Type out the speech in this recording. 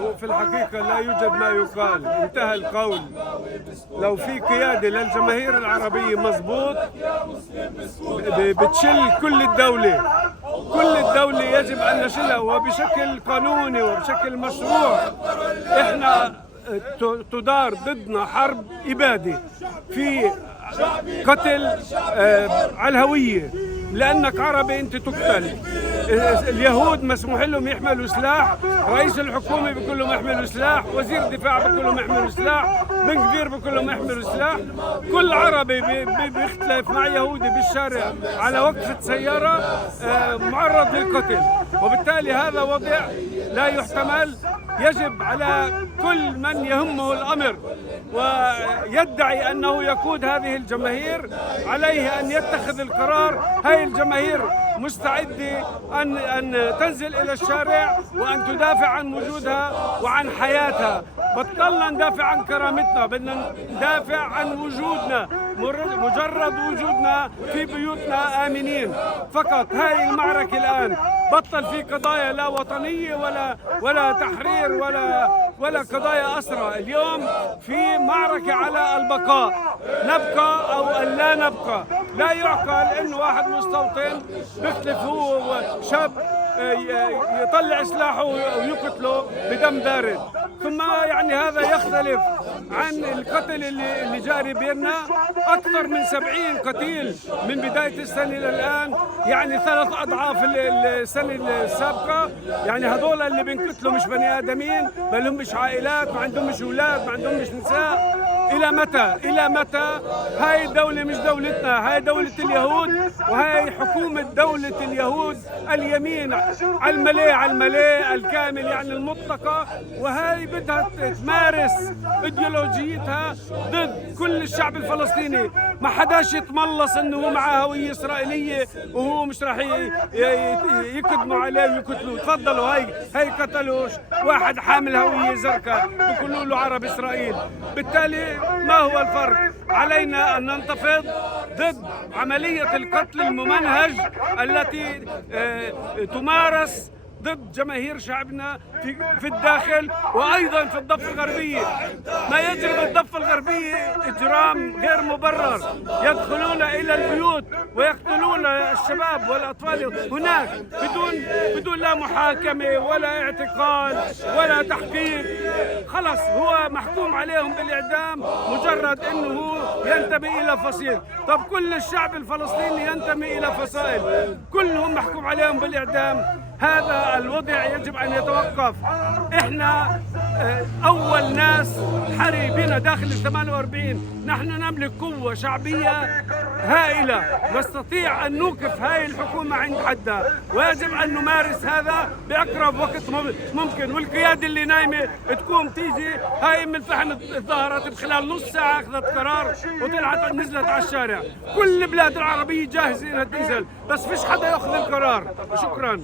وفي الحقيقة لا يوجد ما يقال، انتهى القول. لو في قيادة للجماهير العربية مضبوط بتشل كل الدولة. كل الدولة يجب أن نشلها وبشكل قانوني وبشكل مشروع. احنا تدار ضدنا حرب إبادة، في قتل على الهوية، لأنك عربي أنت تقتل. اليهود مسموح لهم يحملوا سلاح، رئيس الحكومة بيقول لهم يحملوا سلاح، وزير الدفاع بيقول لهم يحملوا سلاح، بن كبير بيقول لهم يحملوا سلاح. كل عربي بيختلف مع يهودي بالشارع على وقفة سيارة معرض للقتل، وبالتالي هذا وضع لا يحتمل. يجب على كل من يهمه الأمر ويدعي أنه يقود هذه الجماهير عليه أن يتخذ القرار. هاي الجماهير مستعدة أن تنزل إلى الشارع وأن تدافع عن وجودها وعن حياتها. بطلنا ندافع عن كرامتنا، بدنا ندافع عن وجودنا، مجرد وجودنا في بيوتنا آمنين فقط. هاي المعركة الآن بطل في قضايا لا وطنية ولا تحرير ولا قضايا أسرى. اليوم في معركة على البقاء، نبقى أو أن لا نبقى. لا يعقل إنه واحد مستوطن بيختلف هو شاب يطلع سلاحه ويقتله بدم بارد. ثم يعني هذا يختلف عن القتل اللي جاري بيننا. أكثر من 70 قتيل من بداية السنة إلى الآن، يعني 3 أضعاف السنة السابقة. يعني هذول اللي بينقتلوا مش بني آدمين، بل هم مش عائلات، ما عندهم مش أولاد، ما عندهم مش نساء. إلى متى؟ إلى متى؟ هاي الدولة مش دولتنا، هاي دولة اليهود، وهاي حكومة دولة اليهود اليمين على الملأ الكامل، يعني المطلقة. وهاي بدها تمارس ايديولوجيتها ضد كل الشعب الفلسطيني. ما حداش يتملص انه هو معاه هوية إسرائيلية وهو مش راح يقدموا عليه ويقتلوه. تفضلوا، هاي قتلوش واحد حامل هوية زرقاء بيقولوا له عرب إسرائيل. بالتالي ما هو الفرق؟ علينا أن ننتفض ضد عملية القتل الممنهج التي تمارس ضد جماهير شعبنا في الداخل وأيضا في الضفة الغربية. ما يجري بالضفة الغربية إجرام غير مبرر، يدخلون إلى البيوت ويقتلون الشباب والأطفال هناك بدون لا محاكمة ولا اعتقال ولا تحقيق. خلص هو محكوم عليهم بالإعدام مجرد أنه ينتمي إلى فصيل. طب كل الشعب الفلسطيني ينتمي إلى فصائل، كلهم محكوم عليهم بالإعدام. هذا الوضع يجب أن يتوقف. إحنا أول ناس حري بنا داخل ال 48. نحن نملك قوة شعبية هائلة، نستطيع أن نوقف هاي الحكومة عند حدها، ويجب أن نمارس هذا بأقرب وقت ممكن. والقيادة اللي نايمة تقوم تيجي. هاي من فحم الظاهرات بخلال نص ساعة أخذت قرار وطلعت نزلت على الشارع. كل البلاد العربية جاهزة إنها تنزل، بس فيش حدا يأخذ القرار. شكرا.